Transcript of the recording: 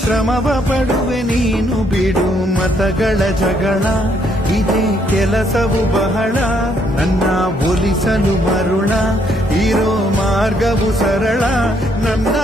ಶ್ರಮವ ಪಡುವೆ ನೀನು ಬಿಡು ಮತಗಳ ಜಗಳ ಇದೇ ಕೆಲಸವು ಬಹಳ ನನ್ನ ಒಲಿಸಲು ಮರುಳ ಇರೋ ಮಾರ್ಗವು ಸರಳ ನನ್ನ